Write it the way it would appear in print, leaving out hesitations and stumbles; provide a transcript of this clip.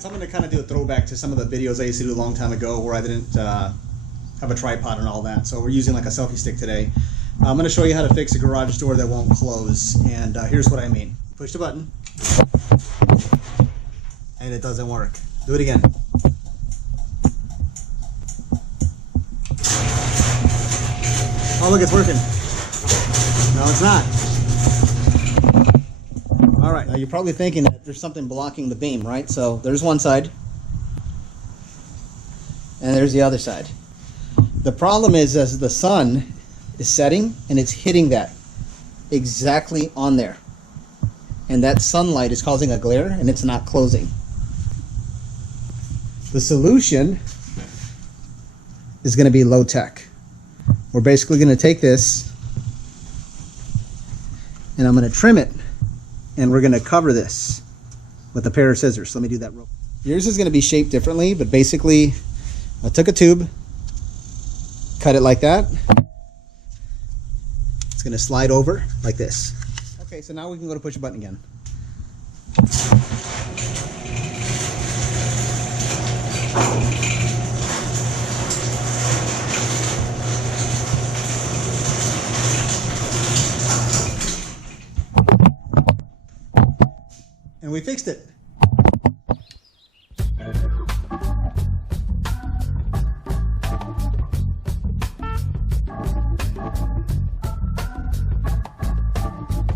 So I'm going to kind of do a throwback to some of the videos I used to do a long time ago where I didn't have a tripod and all that. So we're using like a selfie stick today. I'm going to show you how to fix a garage door that won't close. And here's what I mean. Push the button. And it doesn't work. Do it again. Oh, look, it's working. No, it's not. All right, now you're probably thinking that there's something blocking the beam, right? So there's one side, and there's the other side. The problem is as the sun is setting and it's hitting that exactly on there. And that sunlight is causing a glare and it's not closing. The solution is going to be low tech. We're basically going to take this and I'm going to trim it and we're going to cover this with a pair of scissors. Let me do that real quick. Yours is going to be shaped differently, but basically I took a tube, cut it like that. It's going to slide over like this. Okay, so now we can go to push a button again. And we fixed it.